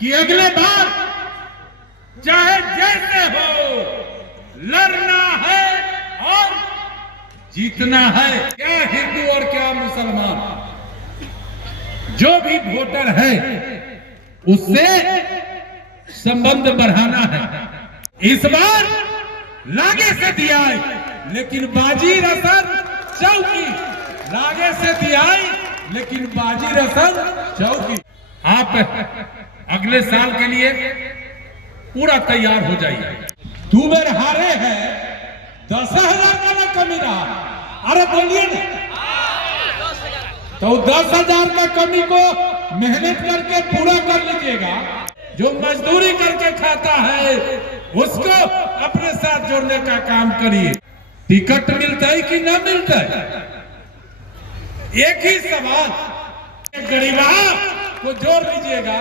कि अगले बार चाहे जैसे हो लड़ना है और जीतना है। क्या हिंदू और क्या मुसलमान, जो भी वोटर है उससे संबंध बढ़ाना है। इस बार लागे से दिया, लेकिन बाजी रसन चौकी। लागे से दिया, लेकिन बाजी रसन चौकी। आप अगले साल के लिए पूरा तैयार हो जाइए। 2 बार हारे हैं, 10,000 का ना कमी रहा। अरे बोलिए ना, तो 10,000 का कमी को मेहनत करके पूरा कर लीजिएगा। जो मजदूरी करके खाता है उसको अपने साथ जोड़ने का काम करिए। टिकट मिलता है कि ना मिलता है, एक ही सवाल। गरीबा को जोड़ लीजिएगा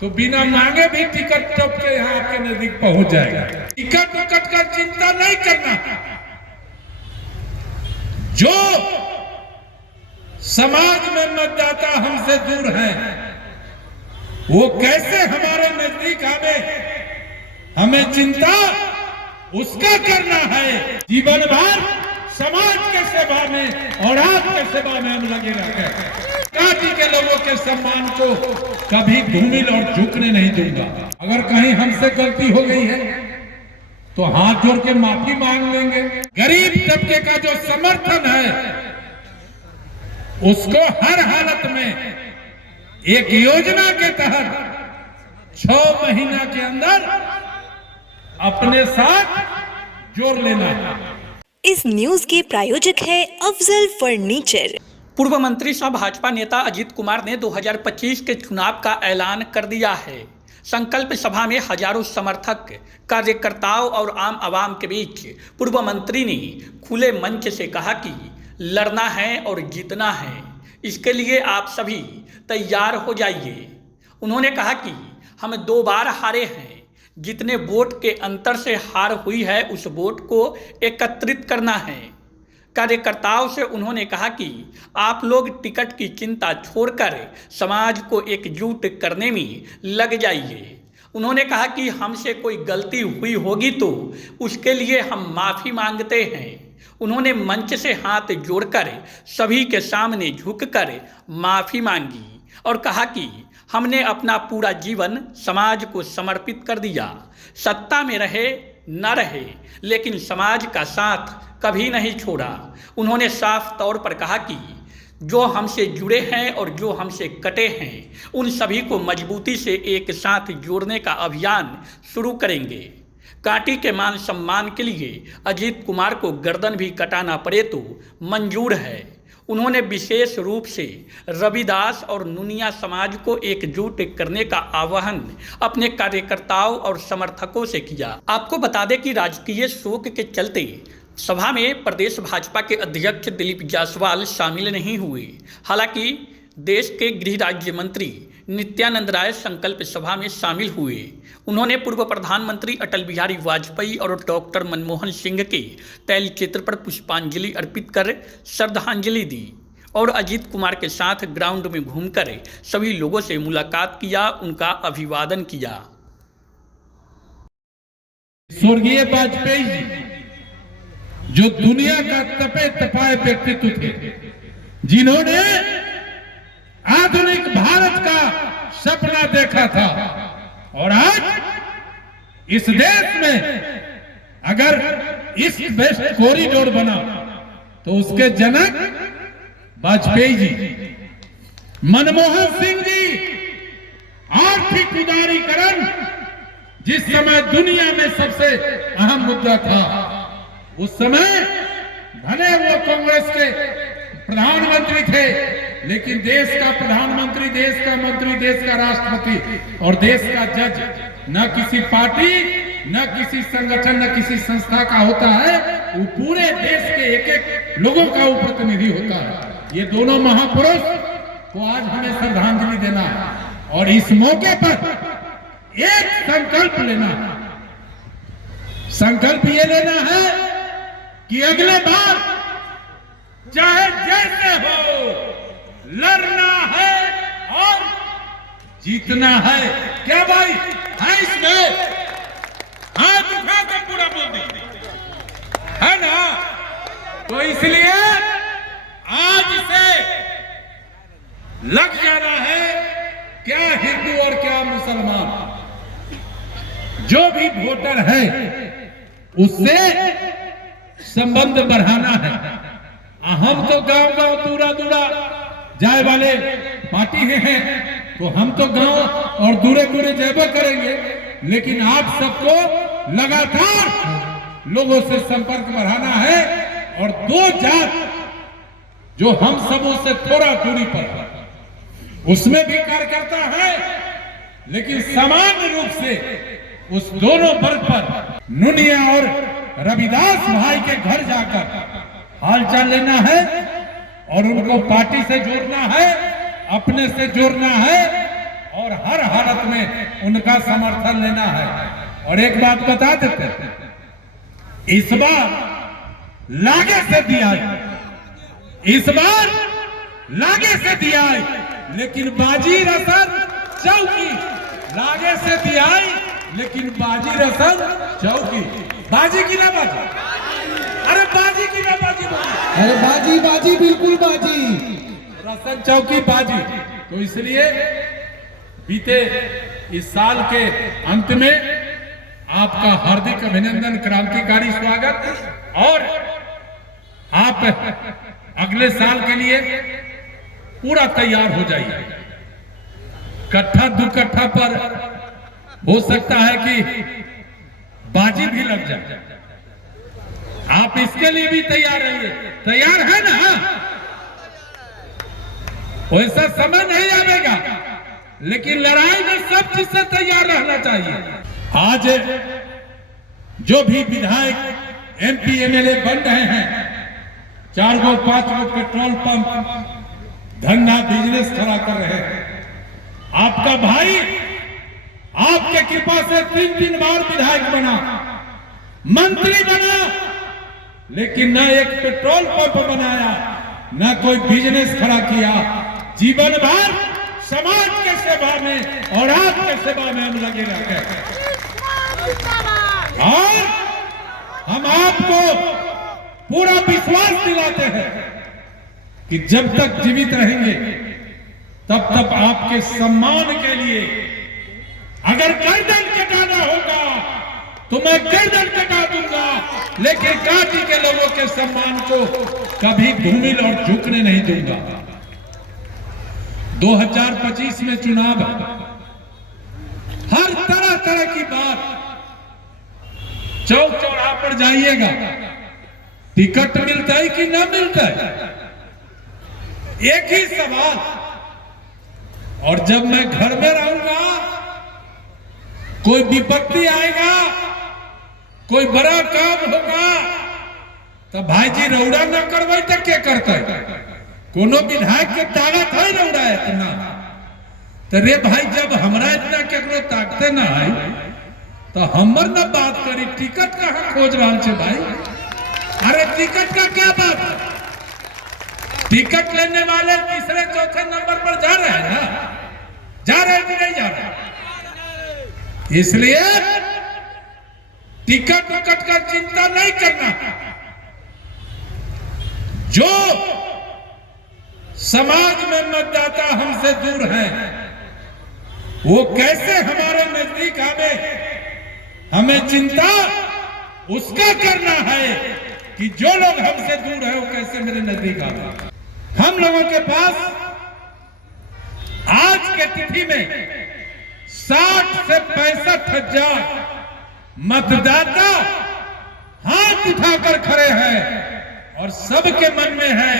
तो बिना मांगे भी टिकट टप के यहाँ आपके नजदीक पहुंच जाएगा। टिकट उकट का चिंता नहीं करना। जो समाज में मतदाता हमसे दूर है वो कैसे हमारे नजदीक आवे, हमें चिंता उसका करना है। जीवन भर समाज के सेवा में और आपके सेवा में हम लगे रहते हैं। पार्टी के लोगों के सम्मान को कभी धूमिल और झुकने नहीं दूंगा। अगर कहीं हमसे गलती हो गई है तो हाथ जोड़ के माफी मांग लेंगे। गरीब तबके का जो समर्थन है उसको हर हालत में एक योजना के तहत 6 महीना के अंदर अपने साथ जोड़ लेना है। इस न्यूज के प्रायोजक है अफजल फर्नीचर। पूर्व मंत्री सह भाजपा नेता अजीत कुमार ने 2025 के चुनाव का ऐलान कर दिया है। संकल्प सभा में हजारों समर्थक, कार्यकर्ताओं और आम आवाम के बीच पूर्व मंत्री ने खुले मंच से कहा कि लड़ना है और जीतना है, इसके लिए आप सभी तैयार हो जाइए। उन्होंने कहा कि हम 2 बार हारे हैं, जितने वोट के अंतर से हार हुई है उस वोट को एकत्रित करना है। कार्यकर्ताओं से उन्होंने कहा कि आप लोग टिकट की चिंता छोड़कर समाज को एकजुट करने में लग जाइए। उन्होंने कहा कि हमसे कोई गलती हुई होगी तो उसके लिए हम माफ़ी मांगते हैं। उन्होंने मंच से हाथ जोड़कर सभी के सामने झुककर माफ़ी मांगी और कहा कि हमने अपना पूरा जीवन समाज को समर्पित कर दिया। सत्ता में रहे न रहे लेकिन समाज का साथ कभी नहीं छोड़ा। उन्होंने साफ तौर पर कहा कि जो हमसे जुड़े हैं और जो हमसे कटे हैं उन सभी को मजबूती से एक साथ जोड़ने का अभियान शुरू करेंगे। कांटी के मान सम्मान के लिए अजीत कुमार को गर्दन भी कटाना पड़े तो मंजूर है। उन्होंने विशेष रूप से रविदास और नुनिया समाज को एकजुट करने का आह्वान अपने कार्यकर्ताओं और समर्थकों से किया। आपको बता दें कि राजकीय शोक के चलते सभा में प्रदेश भाजपा के अध्यक्ष दिलीप जायसवाल शामिल नहीं हुए। हालांकि देश के गृह राज्य मंत्री नित्यानंद राय संकल्प सभा में शामिल हुए। उन्होंने पूर्व प्रधानमंत्री अटल बिहारी वाजपेयी और डॉक्टर मनमोहन सिंह के तैलचित्र पर पुष्पांजलि अर्पित कर श्रद्धांजलि दी और अजीत कुमार के साथ ग्राउंड में घूमकर सभी लोगों से मुलाकात किया, उनका अभिवादन किया। स्वर्गीय वाजपेयी जी जो दुनिया का तपे तपाए व्यक्तित्व थे, जिन्होंने आधुनिक भारत का सपना देखा था और आज इस देश में अगर ईस्ट वेस्ट कॉरिडोर बना तो उसके जनक वाजपेयी जी, मनमोहन सिंह जी। आर्थिक उदारीकरण जिस समय दुनिया में सबसे अहम मुद्दा था, उस समय भले वो कांग्रेस के प्रधानमंत्री थे लेकिन देश का प्रधानमंत्री, देश का मंत्री, देश का राष्ट्रपति और देश का जज न किसी पार्टी, न किसी संगठन, न किसी संस्था का होता है, वो पूरे देश के एक एक लोगों का वो प्रतिनिधि होता है। ये दोनों महापुरुष को आज हमें श्रद्धांजलि देना है और इस मौके पर एक संकल्प लेना है। संकल्प ये लेना है कि अगले बार चाहे जैसे हो लड़ना है और जीतना है। क्या भाई है इसमें? हाथ उठा के पूरा बोल दे, है ना? तो इसलिए आज से लग जाना है, क्या हिंदू और क्या मुसलमान, जो भी वोटर है उससे संबंध बढ़ाना है। हम तो गांव गांव दूरा दूरा जाए वाले पार्टी हैं, तो हम तो गांव और दूरे दूरे जाबा करेंगे, लेकिन आप सबको लगातार लोगों से संपर्क बढ़ाना है। और दो जात जो हम सबों से थोड़ा दूरी पर है, उसमें भी कार्यकर्ता है, लेकिन सामान्य रूप से उस दोनों वर्ग पर नुनिया और रविदास भाई के घर जाकर हालचाल लेना है और उनको पार्टी से जोड़ना है, अपने से जोड़ना है और हर हालत में उनका समर्थन लेना है। और एक बात बता देते हैं, इस बार लागे से दिया, इस बार लागे से दिया, लेकिन बाजी रसन चौकी। लागे से दिया लेकिन बाजी रसन चौकी। बाजी की ना बाजी, अरे बाजी की ना बाजी, अरे बाजी बाजी बिल्कुल बाजी, रसन चौकी बाजी। तो इसलिए बीते इस साल के अंत में आपका हार्दिक अभिनंदन, क्रांतिकारी स्वागत। और आप अगले साल के लिए पूरा तैयार हो जाइए। कट्ठा दो कट्ठा पर हो सकता है कि बाजी भी लग जाए, आप इसके लिए भी तैयार रहिए। तैयार है ना? वैसा समय नहीं आएगा, लेकिन लड़ाई में सब चीज से तैयार रहना चाहिए। आज जो भी विधायक एमपी एमएलए बन रहे हैं, 4 गो 5 गो पेट्रोल पंप धंधा बिजनेस खड़ा कर रहे हैं, आपका भाई आपके कृपा से 3 बार विधायक बना, मंत्री बना, लेकिन न एक पेट्रोल पंप बनाया, न कोई बिजनेस खड़ा किया। जीवन भर समाज के सेवा में और आपके सेवा में हम लगे रहते हैं। और हम आपको पूरा विश्वास दिलाते हैं कि जब तक जीवित रहेंगे तब तक आपके सम्मान के लिए अगर गर्दन कटाना होगा तो मैं गर्दन कटा दूंगा, लेकिन काटी के लोगों के सम्मान को कभी धूमिल और झुकने नहीं दूंगा। 2025 में चुनाव है, हर तरह तरह की बात, चौक चौराहा पर जाइएगा, टिकट मिलता है कि ना मिलता है, एक ही सवाल। और जब मैं घर में रहूंगा, कोई विपत्ति आएगा, कोई बड़ा काम होगा, तो भाई जी रौड़ा न करवाई तो क्या करता है? कोनो विधायक के ताकत है रौड़ा इतना, तो रे भाई जब हमरा इतना केकरो ताकते ना है तो हमर न बात करी, टिकट कहाँ खोज रहा है भाई? अरे टिकट का क्या बात है? टिकट लेने वाले तीसरे चौथे नंबर पर जा रहे हैं ना, जा रहे कि नहीं जा रहे? इसलिए टिकट विकट का चिंता नहीं करना। जो समाज में मतदाता हमसे दूर है, वो कैसे हमारे नजदीक आवे, हमें चिंता उसका करना है कि जो लोग हमसे दूर है वो कैसे मेरे नजदीक आवे। हम लोगों के पास आज के तिथि में 60 से 65 हजार मतदाता हाथ उठाकर खड़े हैं और सबके मन में है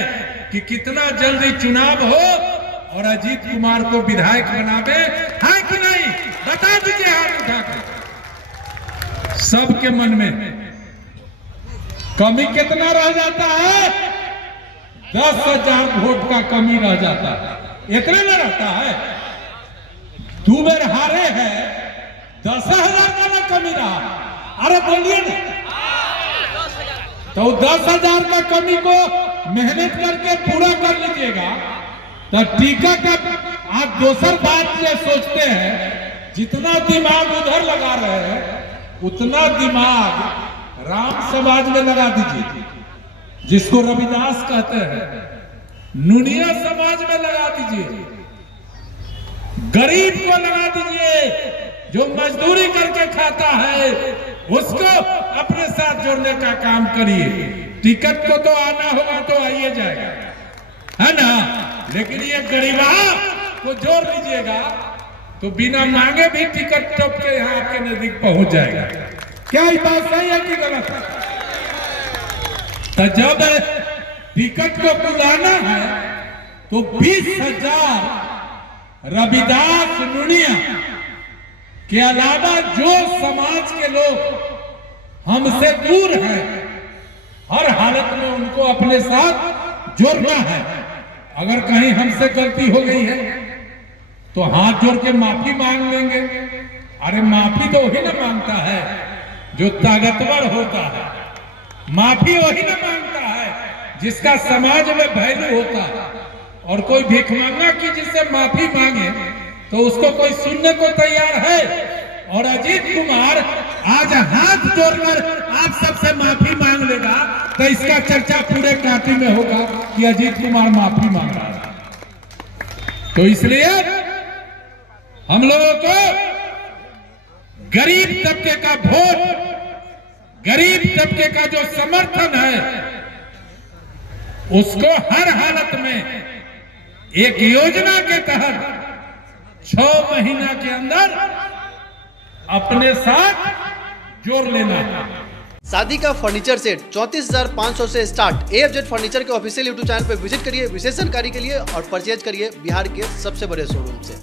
कि कितना जल्दी चुनाव हो और अजीत कुमार को विधायक बनावे, है कि नहीं? बता दीजिए हाथ उठाकर। सबके मन में कमी कितना रह जाता है? 10,000 वोट का कमी रह जाता है। इतना ना रहता है, 2 बार हारे हैं, 10,000 का ना कमी रहा। अरे बोलिए ना, तो 10,000 का कमी को मेहनत करके पूरा कर लीजिएगा तो टिकट आप दूसर बात ये सोचते हैं, जितना दिमाग उधर लगा रहे हैं उतना दिमाग राम समाज में लगा दीजिए, जिसको रविदास कहते हैं, नुनिया समाज में लगा दीजिए, गरीब को लगा दीजिए, जो मजदूरी करके खाता है उसको अपने साथ जोड़ने का काम करिए। टिकट को तो आना होगा तो आइए जाएगा, है ना, लेकिन ये गरीबा को जोड़ लीजिएगा तो बिना मांगे भी टिकट टॉप के यहाँ आपके नजदीक पहुंच जाएगा। क्या ये बात सही है कि गलत है? तो जब टिकट को बुलाना है तो 20,000 रविदास नुनिया के अलावा जो समाज के लोग हमसे दूर हैं, हर हालत में उनको अपने साथ जोड़ना है। अगर कहीं हमसे गलती हो गई है तो हाथ जोड़ के माफी मांग लेंगे। अरे माफी तो वही ना मांगता है जो ताकतवर होता है, माफी वही ना मांगता है जिसका समाज में वैल्यू होता है। और कोई भिखमंगा की जिससे माफी मांगे तो उसको कोई सुनने को तैयार है। और अजीत कुमार आज हाथ जोड़कर आप सबसे माफी मांग लेगा तो इसका चर्चा पूरे कांटी में होगा कि अजीत कुमार माफी मांग रहा है। तो इसलिए हम लोगों को गरीब तबके का वोट, गरीब तबके का जो समर्थन है, उसको हर हालत में एक योजना के तहत 6 महीना के अंदर अपने साथ जोड़ लेना है। शादी का फर्नीचर सेट 34,500 से स्टार्ट। AFZ फर्नीचर के ऑफिशियल यूट्यूब चैनल पर विजिट करिए विशेष जानकारी के लिए और परचेज करिए बिहार के सबसे बड़े शोरूम से।